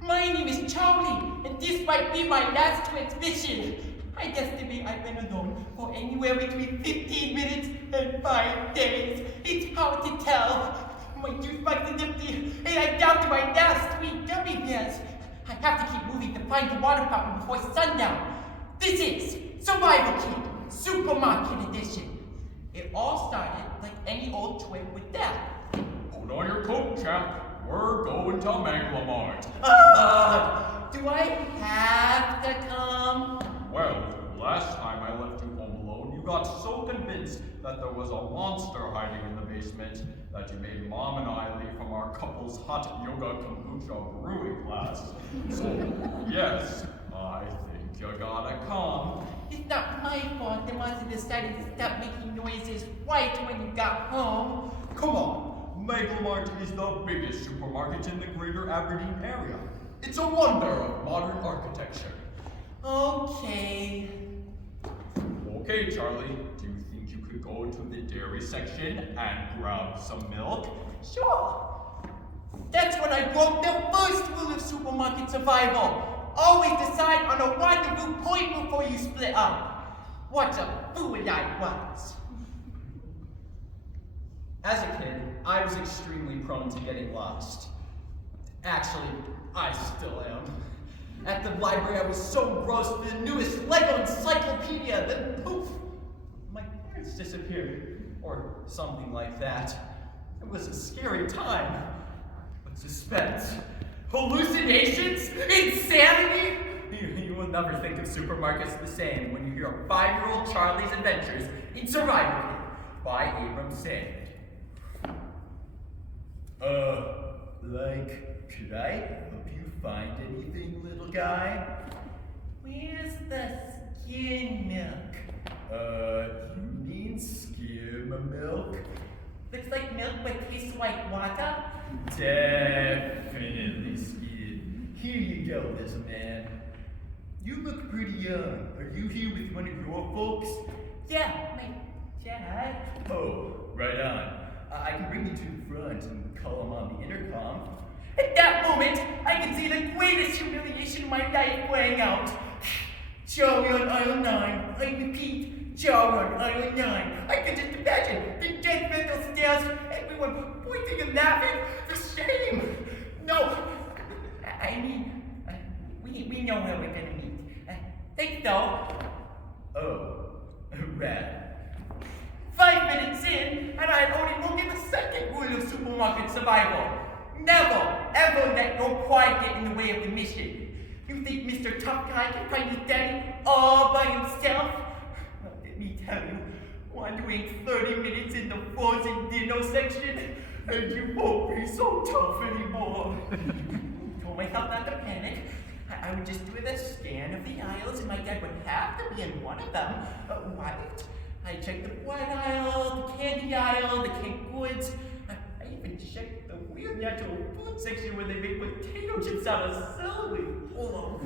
My name is Charlie, and this might be my last transmission. I estimate I've been alone for anywhere between 15 minutes and 5 days. It's hard to tell. My juice box is empty, and I'm down to my last 3 gummy bears. I have to keep moving to find the water fountain before sundown. This is Survival Kit, Supermarket Edition. It all started like any old trip with Dad. Hold on your coat, champ. We're going to Meglamart. Do I have to come? Well, last time I left you home alone, you got so convinced that there was a monster hiding in the basement that you made Mom and I leave from our couple's hot yoga kombucha brewing class. So, yes, I think you gotta come. It's not my fault the monster decided to stop making noises right when you got home. Come on. Meglamart is the biggest supermarket in the greater Aberdeen area. It's a wonder of modern architecture. Okay. Okay, Charlie, do you think you could go to the dairy section and grab some milk? Sure. That's when I broke the first rule of supermarket survival. Always decide on a rendezvous point before you split up. What's a fool I was? As a kid, I was extremely prone to getting lost. Actually, I still am. At the library, I was so engrossed with the newest Lego encyclopedia that poof, my parents disappeared, or something like that. It was a scary time. But suspense, hallucinations, insanity. You will never think of supermarkets the same when you hear of 5-year-old Charlie's adventures in Survival Kit by Abram Sand. Could I help you find anything, little guy? Where's the skin milk? You mean skim milk? Looks like milk but tastes like water. Definitely skin. Here you go, little man. You look pretty young. Are you here with one of your folks? Yeah, my dad. Oh, right on. I can bring you to the front and call him on the intercom. At that moment, I could see the greatest humiliation of my life playing out. Charlie on aisle 9. I repeat, Charlie on aisle 9. I could just imagine the dead mental stares, everyone pointing and laughing. The shame. No, I mean, we know where we're gonna meet. Thanks, though. Oh, rad. 5 minutes in, and I had only broken the second rule of supermarket survival. Never, ever let your pride get in the way of the mission. You think Mr. Tough Guy can find his daddy all by himself? Well, let me tell you, wandering 30 minutes in the frozen dinner section, and you won't be so tough anymore. Told myself not to panic. I would just do a scan of the aisles, and my dad would have to be in one of them. Right? I checked the bread aisle, the candy aisle, the canned goods. I even checked the weird natural food section where they make potato chips out of celery. Oh.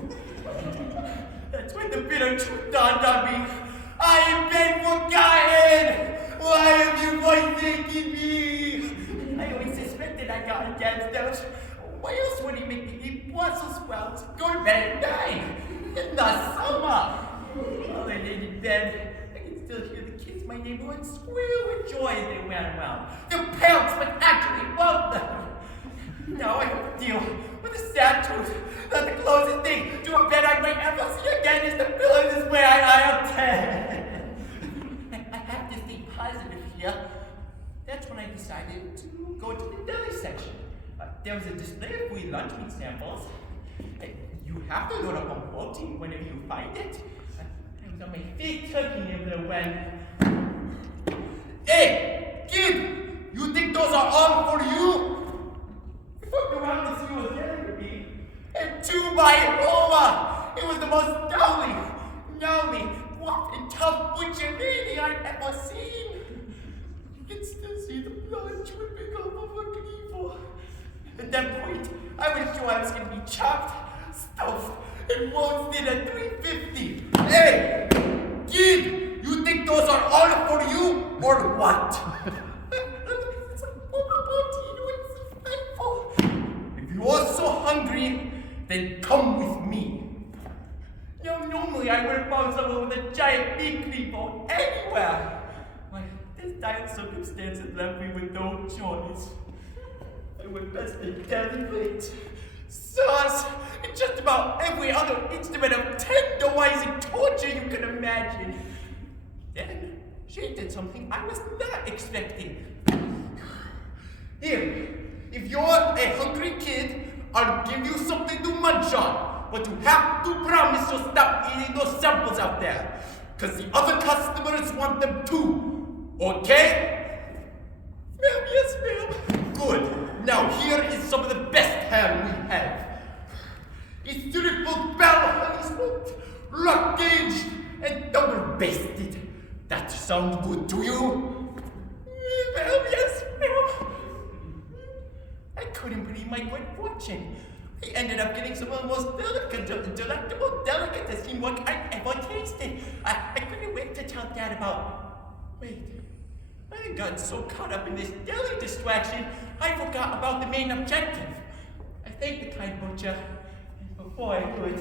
That's when the bitter truth dawned on me. I have been forgotten! Why have you forsaken me? I always suspected I got a dad's note. Why else would he make me eat Brussels sprouts, go to bed at 9 in the summer? While I laid in bed, still hear the kids in my neighborhood squeal with joy as they ran around. Their parents would actually love them. Now I have to deal with the sad truth that the closest thing to a bed I might ever see again is the pillow this way I am dead. I have to stay positive here. That's when I decided to go to the deli section. There was a display of free lunch meat samples. You have to load up on protein whenever you find it. On my feet turkey nibble when... Hey, kid! You think those are all for you? I fucked around to see what was yelling at me. And to my Roma! It was the most gnarly, rough and tough butcher lady I'd ever seen. You can still see the blood dripping off of her kneeful. At that point, I was sure I was going to be chopped, stuffed, and roasted at 350. Hey! Kid! You think those are all for you, or what? It's a protein, it's painful. If you are so hungry, then come with me. Normally I would have found someone with a giant bakery boat anywhere. But this dire circumstances left me with no choice. I went past the deli plate, sauce, and just about every other instrument of tenderizing torture you can imagine. Then she did something I was not expecting. Here, if you're a hungry kid, I'll give you something to munch on. But you have to promise to stop eating those samples out there. Because the other customers want them too. Okay? Ma'am, yes, ma'am. Good. Now here is some of the best ham we have. It's triple barrel honey smoked, rock aged, and double basted. That sound good to you? Ma'am, yes, ma'am. I couldn't believe my good fortune. I ended up getting some of the most delectable delicatessen work I ever tasted. I couldn't wait to tell Dad about. Wait, I got so caught up in this deli distraction, I forgot about the main objective. I thanked the kind butcher, and before I knew it,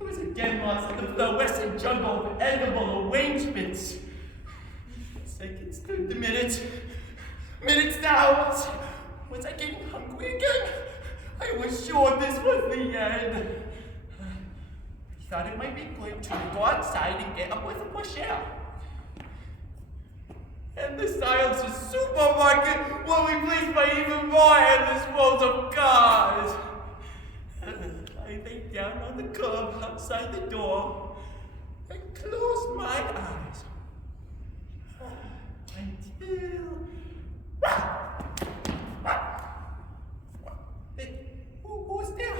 I was again lost in the fluorescent jungle of edible arrangements. Seconds turned to minutes, minutes to hours. Was I getting hungry again? I was sure this was the end. I thought it might be good to go outside and get up with a fresh air. And the silence of supermarket will replace my even more endless rows of cars. I lay down on the curb outside the door and closed my eyes. Until... Who's there?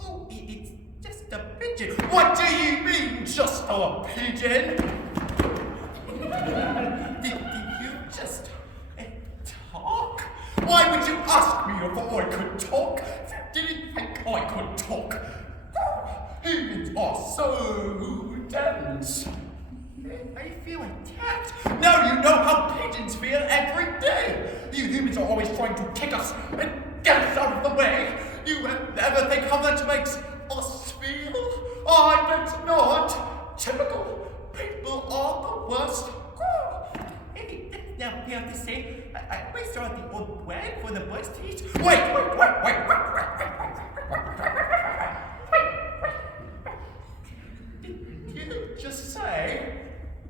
Oh, it's just a pigeon. What do you mean, just a pigeon? Did you just talk? Why would you ask me if I could talk? Didn't think I could talk. Humans are so dense. I feel attacked. Now you know how pigeons feel every day. You humans are always trying to kick us and get us out of the way. You ever think how that makes us feel? I bet not. Typical. People are the worst. Hey, now we have to say, I always saw the old bread for the birds to eat. Wait. Did you just say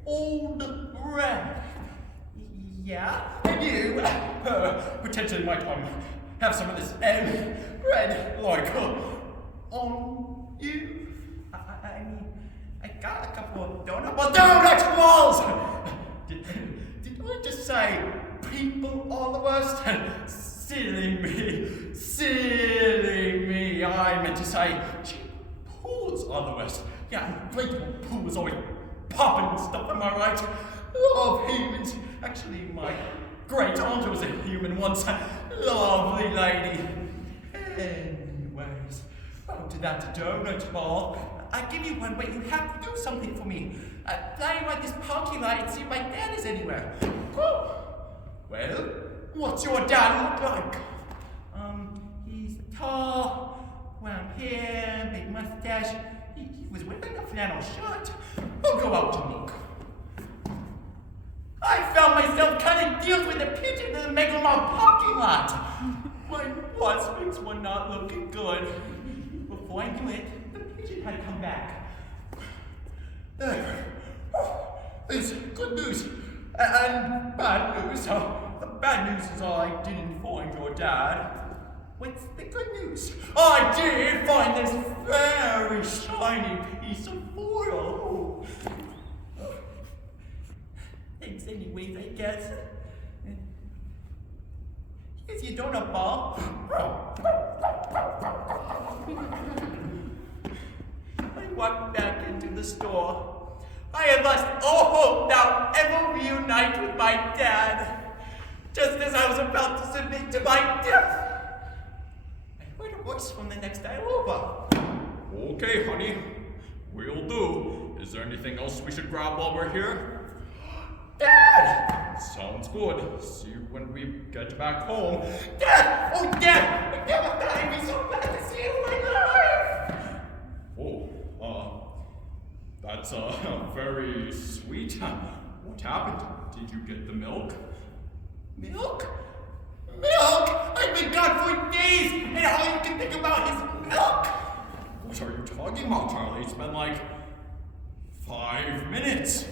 old bread? Yeah? And you, potentially might have some of this bread like on you. I mean, I got a couple of donuts. Well, donut balls! Did I just say people are the worst? Silly me. I meant to say pools are the worst. Yeah, inflatable pools always popping and stuff, am I right? Love humans. Actually, my great aunt was a human once. Lovely lady. Anyways, to that donut ball. I give you one, but you have to do something for me. Fly around this parking lot and see if my dad is anywhere. Well, what's your dad look like? He's tall, brown hair, big mustache. He was wearing a flannel shirt. I'll go out and look. I found myself cutting deals with a pigeon in the Megalomon parking lot. My prospects were not looking good. Before I knew it, the pigeon had come back. There. There's good news and bad news. The bad news is I didn't find your dad. What's the good news? I did find this very shiny piece of foil. Thanks anyways, I guess. Here's your donut ball. I walked back into the store. I had lost all hope now ever reunite with my dad. Just as I was about to submit to my death, I heard a voice from the next aisle over. Okay, honey. We'll do. Is there anything else we should grab while we're here? Dad! Sounds good. See you when we get back home. Dad! Oh, Dad! Dad, I'd be so glad to see you alive! Oh, that's very sweet. What happened? Did you get the milk? Milk? Milk? I've been gone for days, and all you can think about is milk! What are you talking about, Charlie? It's been like 5 minutes.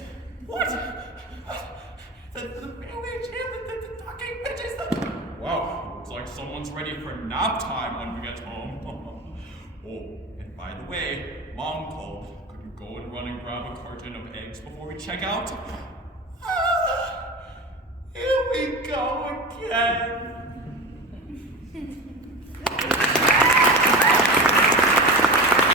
What? The railway chair, the talking bitches, Wow, looks like someone's ready for nap time when we get home. Oh, and by the way, Mom called. Could you go and run and grab a carton of eggs before we check out?